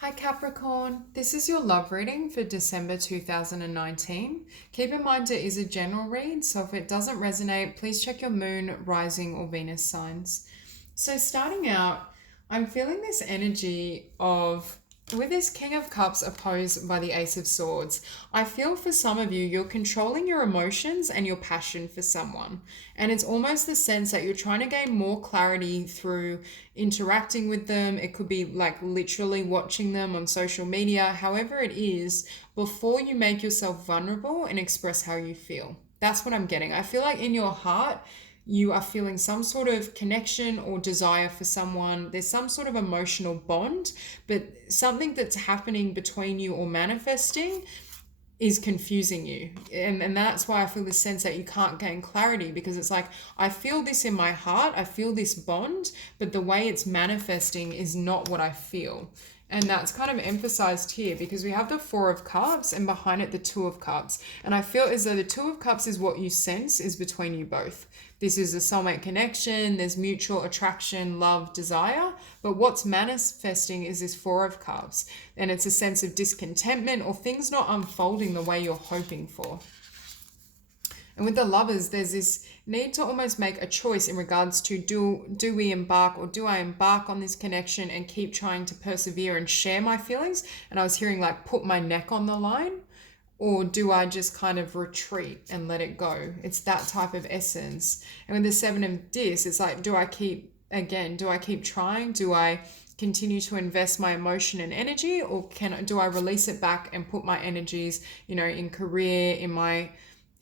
Hi Capricorn, this is your love reading for December 2019. Keep in mind it is a general read, so if it doesn't resonate, please check your moon, rising, or Venus signs. So starting out, I'm feeling this energy of, with this King of Cups opposed by the Ace of Swords, I feel for some of you, you're controlling your emotions and your passion for someone. And it's almost the sense that you're trying to gain more clarity through interacting with them. It could be like literally watching them on social media, however it is, before you make yourself vulnerable and express how you feel. That's what I'm getting. I feel like in your heart, you are feeling some sort of connection or desire for someone. There's some sort of emotional bond, but something that's happening between you or manifesting is confusing you. And that's why I feel this sense that you can't gain clarity, because it's like, I feel this in my heart, I feel this bond, but the way it's manifesting is not what I feel. And that's kind of emphasized here because we have the Four of Cups and behind it the Two of Cups. And I feel as though the Two of Cups is what you sense is between you both. This is a soulmate connection, there's mutual attraction, love, desire. But what's manifesting is this Four of Cups. And it's a sense of discontentment or things not unfolding the way you're hoping for. And with the Lovers, there's this need to almost make a choice in regards to do we embark, or do I embark on this connection and keep trying to persevere and share my feelings? And I was hearing like put my neck on the line, or do I just kind of retreat and let it go? It's that type of essence. And with the Seven of Discs, it's like, do I keep trying? Do I continue to invest my emotion and energy, or do I release it back and put my energies, in career, in my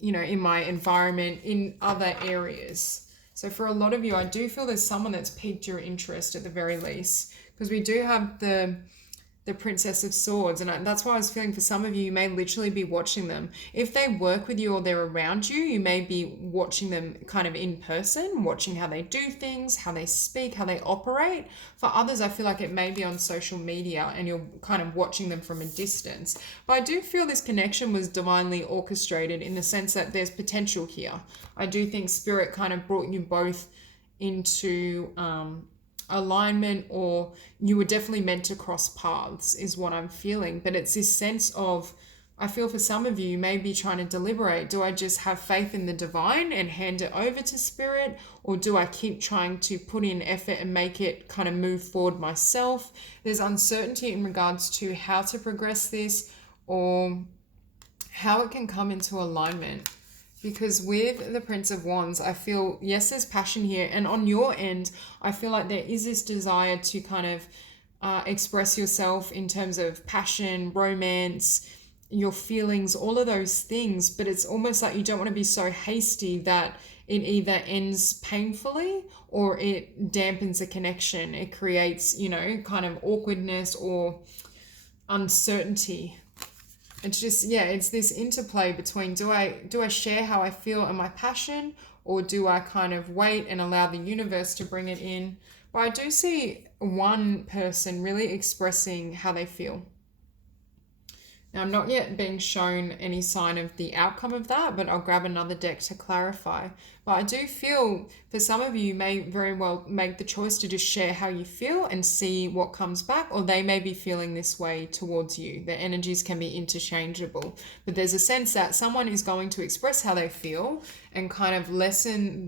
environment, in other areas? So for a lot of you, I do feel there's someone that's piqued your interest at the very least, because we do have the Princess of Swords, and that's why I was feeling for some of you may literally be watching them. If they work with you or they're around you, you may be watching them kind of in person, watching how they do things, how they speak, how they operate. For others, I feel like it may be on social media and you're kind of watching them from a distance. But I do feel this connection was divinely orchestrated in the sense that there's potential here. I do think Spirit kind of brought you both into alignment, or you were definitely meant to cross paths is what I'm feeling. But it's this sense of, I feel for some of you, you may be trying to deliberate, do I just have faith in the divine and hand it over to Spirit, or do I keep trying to put in effort and make it kind of move forward myself? There's uncertainty in regards to how to progress this or how it can come into alignment. Because with the Prince of Wands, I feel, yes, there's passion here. And on your end, I feel like there is this desire to kind of express yourself in terms of passion, romance, your feelings, all of those things. But it's almost like you don't want to be so hasty that it either ends painfully or it dampens a connection. It creates, kind of awkwardness or uncertainty. It's just, it's this interplay between, do I share how I feel and my passion, or do I kind of wait and allow the universe to bring it in? But I do see one person really expressing how they feel. Now, I'm not yet being shown any sign of the outcome of that, but I'll grab another deck to clarify. But I do feel for some of you may very well make the choice to just share how you feel and see what comes back, or they may be feeling this way towards you. Their energies can be interchangeable, but there's a sense that someone is going to express how they feel and kind of lessen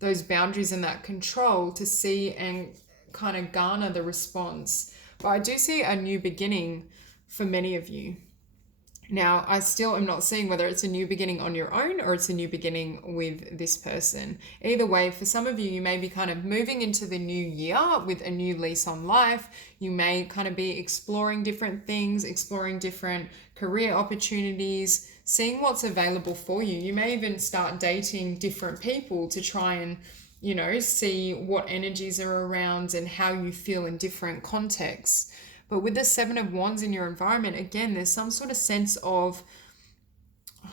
those boundaries and that control to see and kind of garner the response. But I do see a new beginning for many of you. Now, I still am not seeing whether it's a new beginning on your own or it's a new beginning with this person. Either way, for some of you, you may be kind of moving into the new year with a new lease on life. You may kind of be exploring different things, exploring different career opportunities, seeing what's available for you. You may even start dating different people to try and, see what energies are around and how you feel in different contexts. But with the Seven of Wands in your environment, again, there's some sort of sense of,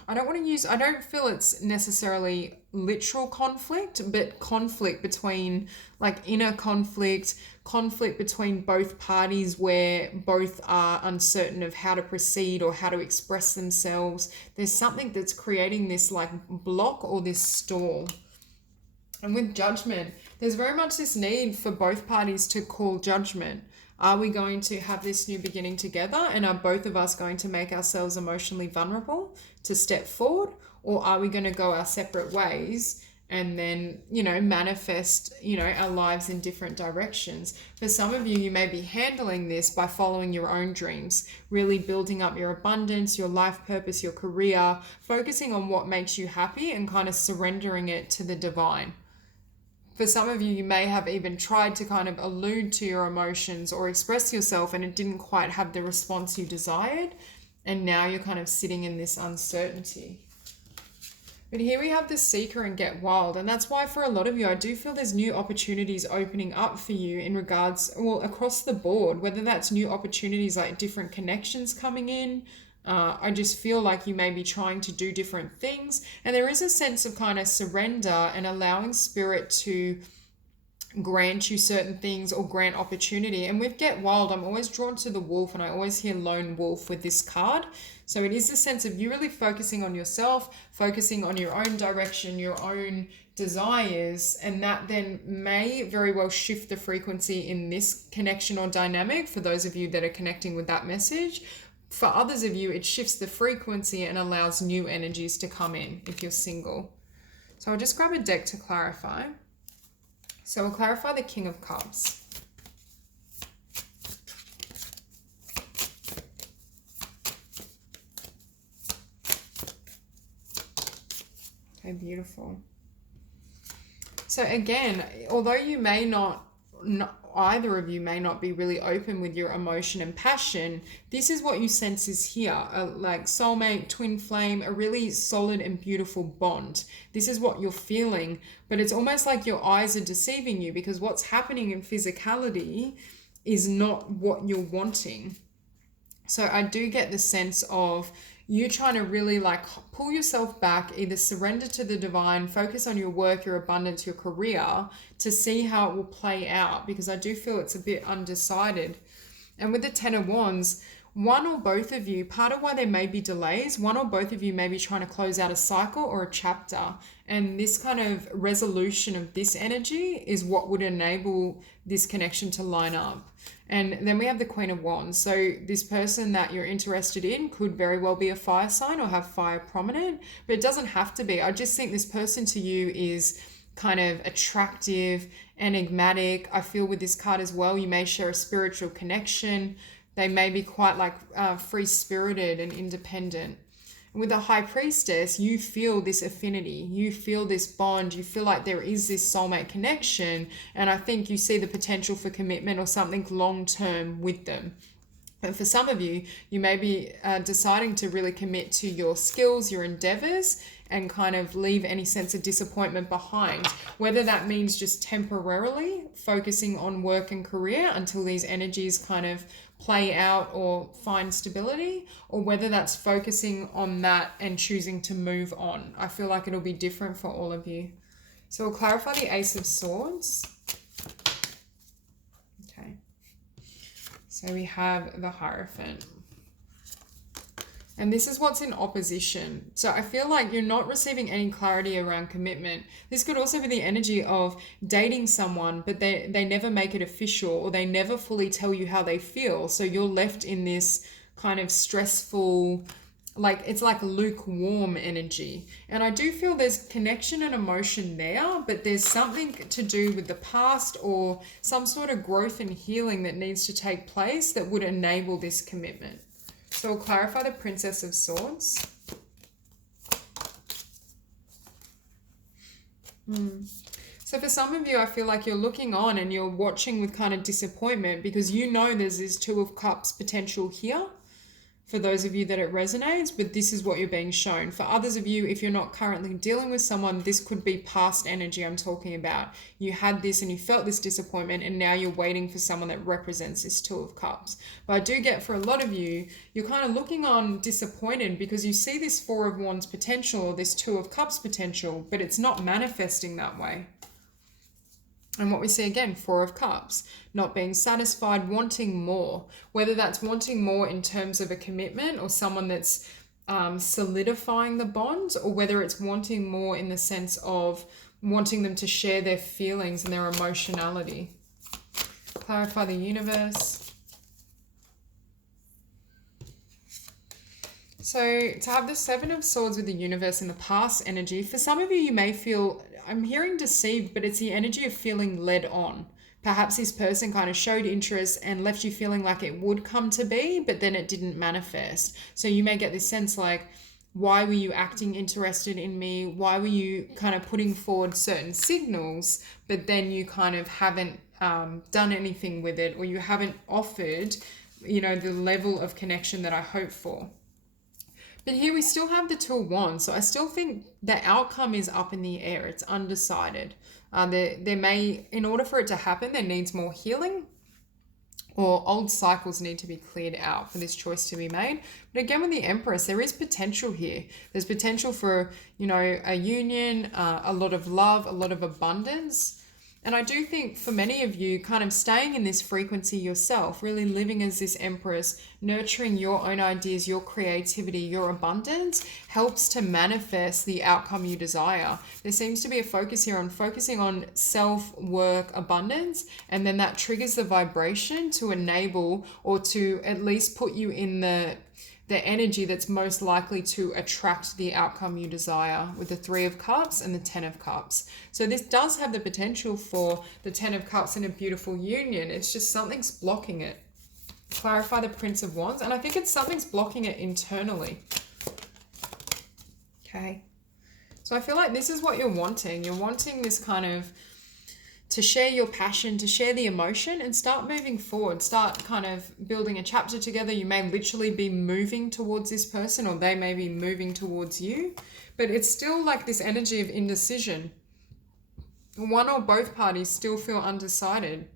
I don't feel it's necessarily literal conflict, but conflict between, like inner conflict between both parties where both are uncertain of how to proceed or how to express themselves. There's something that's creating this like block or this stall. And with Judgment, there's very much this need for both parties to call judgment. Are we going to have this new beginning together, and are both of us going to make ourselves emotionally vulnerable to step forward, or are we going to go our separate ways and then, you know, manifest, you know, our lives in different directions? For some of you, you may be handling this by following your own dreams, really building up your abundance, your life purpose, your career, focusing on what makes you happy and kind of surrendering it to the divine. For some of you, you may have even tried to kind of allude to your emotions or express yourself, and it didn't quite have the response you desired. And now you're kind of sitting in this uncertainty. But here we have the Seeker and Get Wild. And that's why for a lot of you, I do feel there's new opportunities opening up for you in regards, well, across the board, whether that's new opportunities like different connections coming in. I just feel like you may be trying to do different things. And there is a sense of kind of surrender and allowing spirit to grant you certain things or grant opportunity. And with Get Wild, I'm always drawn to the wolf, and I always hear lone wolf with this card. So it is the sense of you really focusing on yourself, focusing on your own direction, your own desires, and that then may very well shift the frequency in this connection or dynamic for those of you that are connecting with that message. For others of you, it shifts the frequency and allows new energies to come in if you're single. So I'll just grab a deck to clarify. So we'll clarify the King of Cups. Okay, beautiful. So again, although you may not, either of you may not be really open with your emotion and passion, this is what you sense is here, like soulmate, twin flame, a really solid and beautiful bond. This is what you're feeling, but it's almost like your eyes are deceiving you, because what's happening in physicality is not what you're wanting. So I do get the sense of you trying to really like pull yourself back, either surrender to the divine, focus on your work, your abundance, your career, to see how it will play out, because I do feel it's a bit undecided. And with the Ten of Wands, one or both of you, part of why there may be delays, one or both of you may be trying to close out a cycle or a chapter. And this kind of resolution of this energy is what would enable this connection to line up. And then we have the Queen of Wands. So this person that you're interested in could very well be a fire sign or have fire prominent, but it doesn't have to be. I just think this person to you is kind of attractive, enigmatic. I feel with this card as well, you may share a spiritual connection. They may be quite like free-spirited and independent. And with the High Priestess, you feel this affinity, you feel this bond, you feel like there is this soulmate connection, and I think you see the potential for commitment or something long-term with them. And for some of you, you may be deciding to really commit to your skills, your endeavors, and kind of leave any sense of disappointment behind. Whether that means just temporarily focusing on work and career until these energies kind of play out or find stability, or whether that's focusing on that and choosing to move on. I feel like it'll be different for all of you. So we'll clarify the Ace of Swords. Okay. So we have the Hierophant. And this is what's in opposition. So I feel like you're not receiving any clarity around commitment. This could also be the energy of dating someone, but they never make it official, or they never fully tell you how they feel. So you're left in this kind of stressful, like it's like lukewarm energy. And I do feel there's connection and emotion there, but there's something to do with the past or some sort of growth and healing that needs to take place that would enable this commitment. So we'll clarify the Princess of Swords. So for some of you, I feel like you're looking on and you're watching with kind of disappointment, because you know there's this Two of Cups potential here. For those of you that it resonates, but this is what you're being shown. For others of you, if you're not currently dealing with someone, this could be past energy I'm talking about. You had this and you felt this disappointment, and now you're waiting for someone that represents this Two of Cups. But I do get for a lot of you, you're kind of looking on disappointed because you see this Four of Wands potential or this Two of Cups potential, but it's not manifesting that way. And what we see again, Four of Cups, not being satisfied, wanting more, whether that's wanting more in terms of a commitment or someone that's solidifying the bond, or whether it's wanting more in the sense of wanting them to share their feelings and their emotionality. Clarify the universe. So to have the Seven of Swords with the universe in the past energy, for some of you, you may feel, I'm hearing deceived, but it's the energy of feeling led on. Perhaps this person kind of showed interest and left you feeling like it would come to be, but then it didn't manifest. So you may get this sense like, why were you acting interested in me? Why were you kind of putting forward certain signals, but then you kind of haven't done anything with it, or you haven't offered, the level of connection that I hope for. But here we still have the Two of Wands, so I still think the outcome is up in the air. It's undecided. There may, in order for it to happen, there needs more healing, or old cycles need to be cleared out for this choice to be made. But again, with the Empress, there is potential here. There's potential for, a union, a lot of love, a lot of abundance. And I do think for many of you, kind of staying in this frequency yourself, really living as this Empress, nurturing your own ideas, your creativity, your abundance, helps to manifest the outcome you desire. There seems to be a focus here on focusing on self-work abundance, and then that triggers the vibration to enable, or to at least put you in the energy that's most likely to attract the outcome you desire, with the Three of Cups and the Ten of Cups. So this does have the potential for the Ten of Cups in a beautiful union. It's just something's blocking it. Clarify the Prince of Wands. And I think it's something's blocking it internally. Okay. So I feel like this is what you're wanting. You're wanting this kind of, to share your passion, to share the emotion, and start moving forward. Start kind of building a chapter together. You may literally be moving towards this person, or they may be moving towards you. But it's still like this energy of indecision. One or both parties still feel undecided.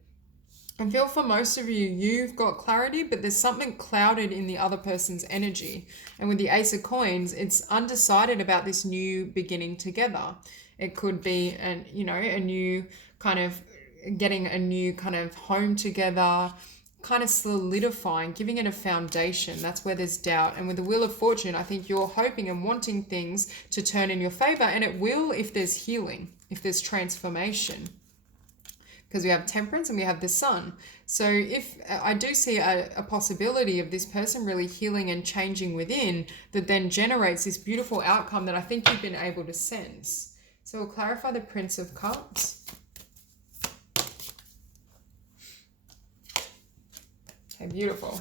I feel for most of you, you've got clarity, but there's something clouded in the other person's energy. And with the Ace of Coins, it's undecided about this new beginning together. It could be a new kind of getting a new kind of home together, kind of solidifying, giving it a foundation. That's where there's doubt. And with the Wheel of Fortune, I think you're hoping and wanting things to turn in your favor, and it will if there's healing, if there's transformation. Because we have Temperance and we have the Sun. So if I do see a possibility of this person really healing and changing within, that then generates this beautiful outcome that I think you've been able to sense. So we'll clarify the Prince of Cups. Okay, beautiful.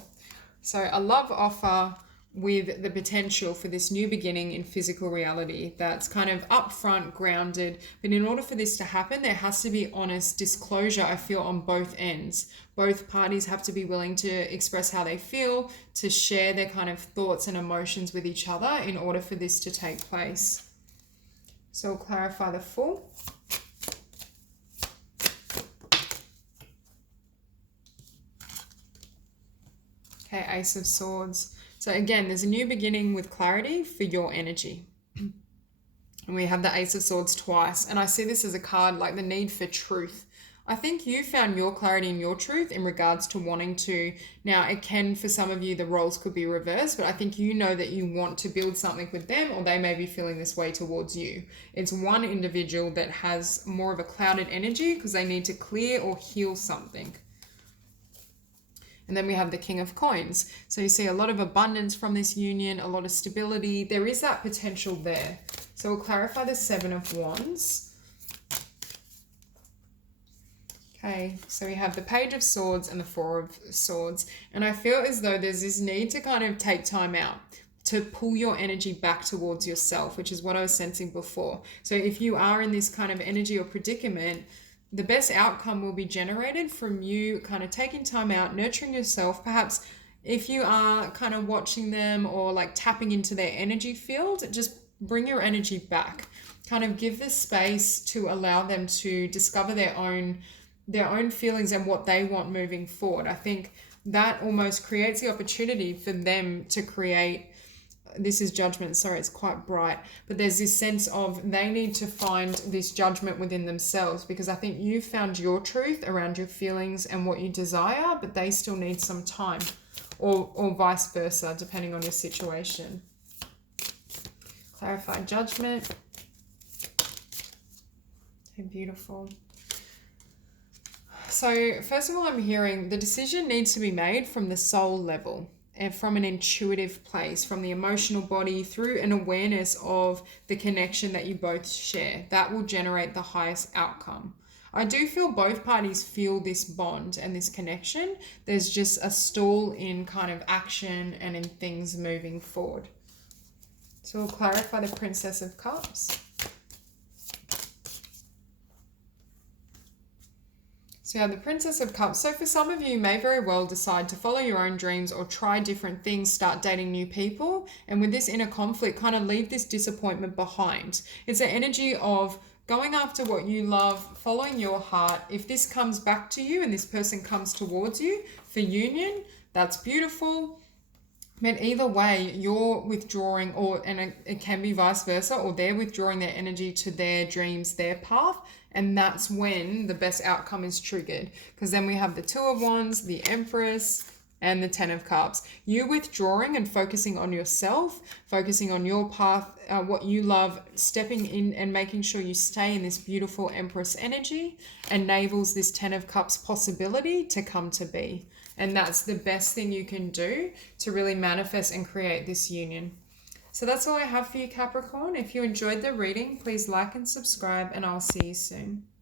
So a love offer with the potential for this new beginning in physical reality that's kind of upfront, grounded. But in order for this to happen, there has to be honest disclosure, I feel, on both ends. Both parties have to be willing to express how they feel, to share their kind of thoughts and emotions with each other in order for this to take place. So we'll clarify the Fool. Okay, Ace of Swords. So again, there's a new beginning with clarity for your energy. And we have the Ace of Swords twice. And I see this as a card like the need for truth. I think you found your clarity and your truth in regards to wanting to, now it can, for some of you, the roles could be reversed, but I think you know that you want to build something with them, or they may be feeling this way towards you. It's one individual that has more of a clouded energy because they need to clear or heal something. And then we have the King of Coins. So you see a lot of abundance from this union, a lot of stability. There is that potential there. So we'll clarify the Seven of Wands. Okay, so we have the Page of Swords and the Four of Swords. And I feel as though there's this need to kind of take time out, to pull your energy back towards yourself, which is what I was sensing before. So if you are in this kind of energy or predicament, the best outcome will be generated from you kind of taking time out, nurturing yourself. Perhaps if you are kind of watching them or like tapping into their energy field, just bring your energy back. Kind of give the space to allow them to discover their own feelings and what they want moving forward. I think that almost creates the opportunity for them to create, this is Judgment, sorry, it's quite bright, but there's this sense of they need to find this judgment within themselves, because I think you found your truth around your feelings and what you desire, but they still need some time, or vice versa, depending on your situation. Clarify Judgment. Okay, beautiful. So first of all, I'm hearing the decision needs to be made from the soul level. and from an intuitive place, from the emotional body, through an awareness of the connection that you both share. That will generate the highest outcome. I do feel both parties feel this bond and this connection. There's just a stall in kind of action and in things moving forward. So we'll clarify the Princess of Cups. So yeah, the Princess of Cups. So for some of you may very well decide to follow your own dreams or try different things, start dating new people. And with this inner conflict, kind of leave this disappointment behind. It's an energy of going after what you love, following your heart. If this comes back to you and this person comes towards you for union, that's beautiful. But either way, you're withdrawing, and it can be vice versa, or they're withdrawing their energy to their dreams, their path, and that's when the best outcome is triggered. Because then we have the Two of Wands, the Empress, and the Ten of Cups. You withdrawing and focusing on yourself, focusing on your path, what you love, stepping in and making sure you stay in this beautiful Empress energy, enables this Ten of Cups possibility to come to be. And that's the best thing you can do to really manifest and create this union. So that's all I have for you, Capricorn. If you enjoyed the reading, please like and subscribe, and I'll see you soon.